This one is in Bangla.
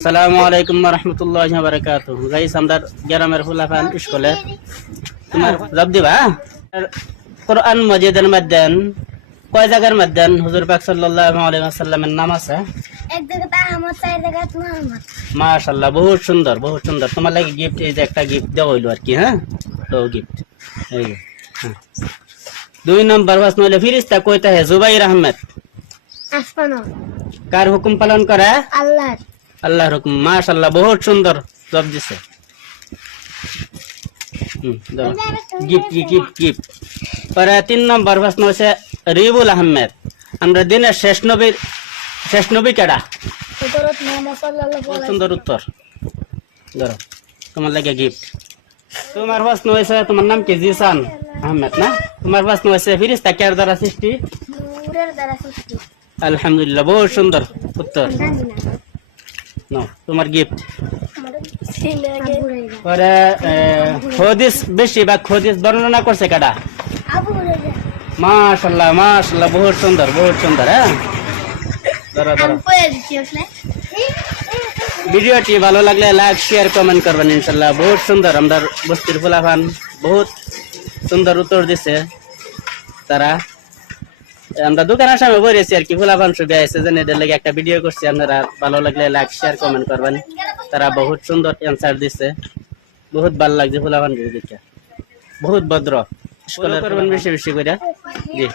আসসালামু আলাইকুম ওয়া রাহমাতুল্লাহি ওয়া বারাকাতুহু। গাইস আমরা গ্রামের ফুলাফান স্কুলে তোমার জব দিবা কোরআন মাজিদের মধ্যে কয় জায়গার মধ্যে হুজুর পাক সাল্লাল্লাহু আলাইহি ওয়াসাল্লামের নাম আছে? এক জায়গাতে আহমদ, চার জায়গাতে মুহাম্মদ। মাশাআল্লাহ, বহুত সুন্দর বহুত সুন্দর। তোমার লাগি গিফট, এই যে একটা গিফট দেওয়া হইলো আর কি। হ্যাঁ, তো গিফট এই যে। হ্যাঁ, 2 নম্বর প্রশ্ন হলো ফেরেশতা কইতা হে জুবাইর আহমেদ আসমানো কার হুকুম পালন করে? আল্লাহর। আল্লাহর হুকুম। মাশাআল্লাহ, বহুত সুন্দর জব দিছে। Gift gift gift. পরে 3 নম্বর প্রশ্ন হচ্ছে রিবুল আহমেদ আমরা দিনের শেষ নবী কেডা? হযরত মুহাম্মদ সাল্লাল্লাহু বহুত আলাইহি সুন্দর উত্তর। ধরো তোমার লাগে গিফট। তোমার প্রশ্ন হয়েছে তোমার নাম কি? জিসান আহমেদ না? তোমার প্রশ্ন হয়েছে ফেরেশতা কার দ্বারা সৃষ্টি? নূরের দ্বারা সৃষ্টি। আলহামদুলিল্লাহ, বহুত সুন্দর উত্তর। জানি না। নাও তোমার গিফট। আমাদের ছেলেকে পরে হদিস বেশিরভাগ হদিস বর্ণনা করছে কেডা? আবু হুরায়রা। মাশাআল্লাহ মাশাআল্লাহ, বহুত সুন্দর বহুত সুন্দর। হ্যাঁ, ধরো ধরো। আমি কয়ে দিচ্ছি আসলে। ভিডিওটি ভালো লাগলে লাইক শেয়ার কমেন্ট করবেন ইনশাল্লাহ। বহুত সুন্দর, আমরা বস্তির ফুলাফান বহুত সুন্দর উত্তর দিছে তারা। আমরা দোকানের সামনে বসেছি আর কি, ফুলাফান সবই আছে জেনে এদের লাগে একটা ভিডিও করছি। আপনারা ভালো লাগলে লাইক শেয়ার কমেন্ট করবেন। তারা বহুত সুন্দর অ্যান্সার দিছে, বহুত ভালো লাগছে ফুলাফান দেখে, বহুত ভদ্র। স্কুলে করবেন বেশি বেশি করে। জি।